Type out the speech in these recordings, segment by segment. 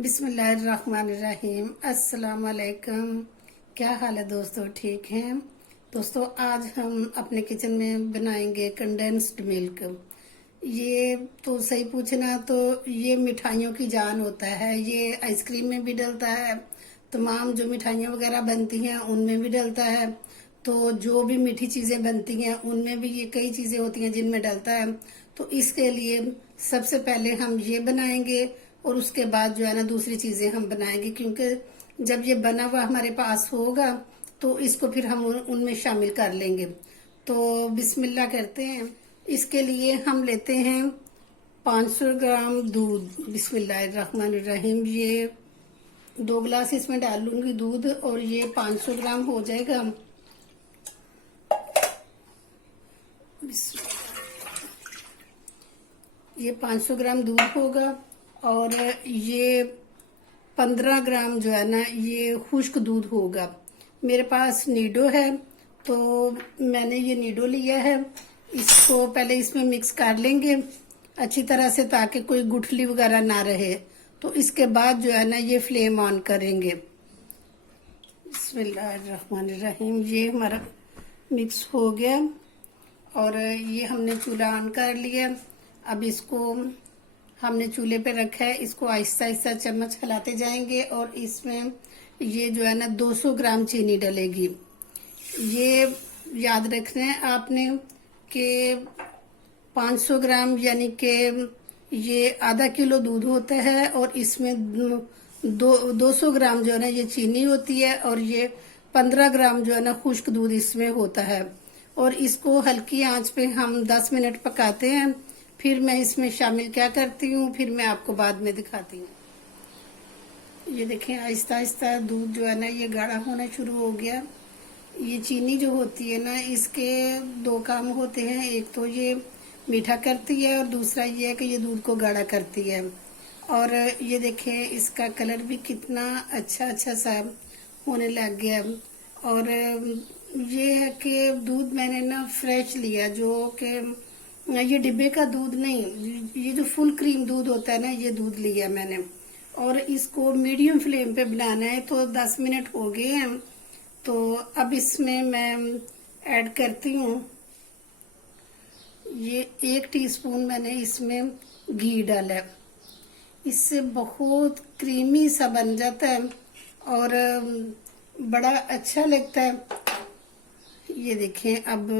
बिस्मिल्लाहिर्रहमानिर्रहीम। अस्सलाम वालेकुम। क्या हाल है दोस्तों, ठीक हैं दोस्तों? आज हम अपने किचन में बनाएंगे कंडेंस्ड मिल्क। ये तो सही पूछना तो ये मिठाइयों की जान होता है। ये आइसक्रीम में भी डलता है, तमाम जो मिठाइयाँ वगैरह बनती हैं उनमें भी डलता है। तो जो भी मीठी चीज़ें बनती हैं उनमें भी ये कई चीज़ें होती हैं जिनमें डलता है। तो इसके लिए सबसे पहले हम ये बनाएंगे और उसके बाद जो है ना दूसरी चीज़ें हम बनाएंगे, क्योंकि जब ये बना हुआ हमारे पास होगा तो इसको फिर हम उनमें शामिल कर लेंगे। तो बिस्मिल्लाह करते हैं। इसके लिए हम लेते हैं 500 ग्राम दूध। बिस्मिल्लाहिर्रहमानिर्रहीम। ये 2 गिलास इसमें डाल लूंगी दूध और ये 500 ग्राम हो जाएगा। ये 500 ग्राम दूध होगा और ये 15 ग्राम जो है ना ये खुश्क दूध होगा। मेरे पास नीडो है तो मैंने ये नीडो लिया है। इसको पहले इसमें मिक्स कर लेंगे अच्छी तरह से ताकि कोई गुठली वगैरह ना रहे। तो इसके बाद जो है ना ये फ्लेम ऑन करेंगे। बिस्मिल्लाहिर्रहमानिर्रहीम। ये हमारा मिक्स हो गया और ये हमने चूल्हा ऑन कर लिया। अब इसको हमने चूल्हे पे रखा है। इसको आहिस्ता आहिस्ता चम्मच हिलाते जाएंगे और इसमें ये जो है ना 200 ग्राम चीनी डलेगी। ये याद रखना है आपने कि 500 ग्राम यानी कि ये आधा किलो दूध होता है और इसमें 200 ग्राम जो है ना ये चीनी होती है और ये 15 ग्राम जो है ना खुश्क दूध इसमें होता है। और इसको हल्की आंच पे हम 10 मिनट पकाते हैं। फिर मैं इसमें शामिल क्या करती हूँ फिर मैं आपको बाद में दिखाती हूँ। ये देखें आहिस्ता आहिस्ता दूध जो है ना ये गाढ़ा होना शुरू हो गया। ये चीनी जो होती है ना इसके 2 काम होते हैं, एक तो ये मीठा करती है और दूसरा ये है कि ये दूध को गाढ़ा करती है। और ये देखें इसका कलर भी कितना अच्छा अच्छा सा होने लग गया। और ये है कि दूध मैंने ना फ्रेश लिया, जो कि ये डिब्बे का दूध नहीं, ये जो फुल क्रीम दूध होता है ना ये दूध लिया मैंने। और इसको मीडियम फ्लेम पे बनाना है। तो 10 मिनट हो गए हैं। तो अब इसमें मैं ऐड करती हूँ ये 1 टीस्पून मैंने इसमें घी डाला है। इससे बहुत क्रीमी सा बन जाता है और बड़ा अच्छा लगता है। ये देखें अब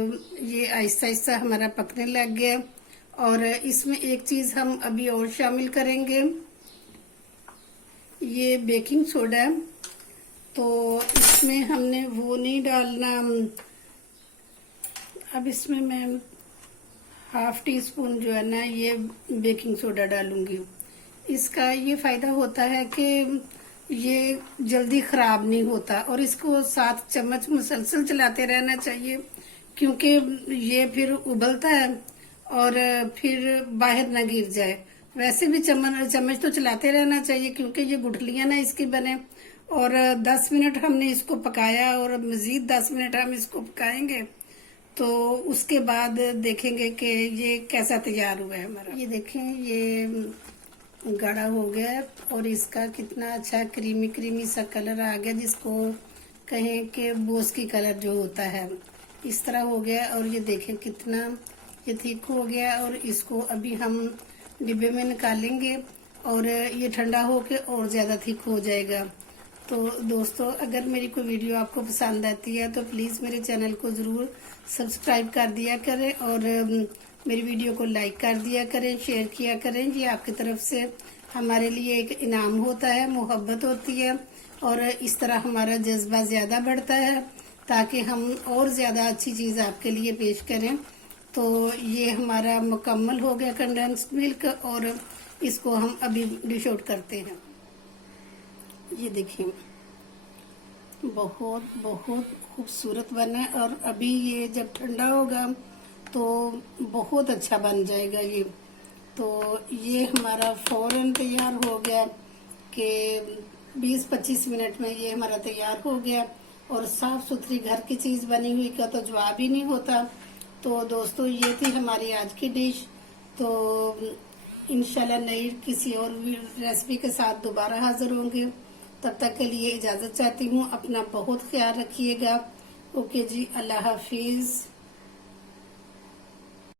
ये आहिस्ता आहिस्ता हमारा पकने लग गया। और इसमें एक चीज़ हम अभी और शामिल करेंगे, ये बेकिंग सोडा। तो इसमें हमने वो नहीं डालना। अब इसमें मैं 1/2 टीस्पून जो है ना ये बेकिंग सोडा डालूंगी। इसका ये फ़ायदा होता है कि ये जल्दी ख़राब नहीं होता और इसको 7 चम्मच मुसलसल चलाते रहना चाहिए, क्योंकि ये फिर उबलता है और फिर बाहर ना गिर जाए। वैसे भी चम्मच तो चलाते रहना चाहिए क्योंकि ये गुठलियाँ ना इसकी बने। और 10 मिनट हमने इसको पकाया और मज़ीद 10 मिनट हम इसको पकाएंगे तो उसके बाद देखेंगे कि ये कैसा तैयार हुआ है हमारा। ये देखें ये गाढ़ा हो गया है और इसका कितना अच्छा क्रीमी क्रीमी सा कलर आ गया, जिसको कहें कि बोस की कलर जो होता है इस तरह हो गया। और ये देखें कितना ये थिक हो गया। और इसको अभी हम डिब्बे में निकालेंगे और ये ठंडा होके और ज़्यादा थिक हो जाएगा। तो दोस्तों अगर मेरी कोई वीडियो आपको पसंद आती है तो प्लीज़ मेरे चैनल को ज़रूर सब्सक्राइब कर दिया करें और मेरी वीडियो को लाइक कर दिया करें, शेयर किया करें। ये आपकी तरफ से हमारे लिए एक इनाम होता है, मोहब्बत होती है और इस तरह हमारा जज्बा ज़्यादा बढ़ता है ताकि हम और ज़्यादा अच्छी चीज़ आपके लिए पेश करें। तो ये हमारा मुकम्मल हो गया कंडेंस्ड मिल्क और इसको हम अभी डिश आउट करते हैं। ये देखिए बहुत बहुत खूबसूरत बना और अभी ये जब ठंडा होगा तो बहुत अच्छा बन जाएगा ये। तो ये हमारा फौरन तैयार हो गया कि 20-25 मिनट में ये हमारा तैयार हो गया। और साफ़ सुथरी घर की चीज़ बनी हुई का तो जवाब ही नहीं होता। तो दोस्तों ये थी हमारी आज की डिश। तो इंशाल्लाह नई किसी और रेसिपी के साथ दोबारा हाजिर होंगे। तब तक के लिए इजाजत चाहती हूँ। अपना बहुत ख्याल रखिएगा। ओके जी, अल्लाह हाफिज।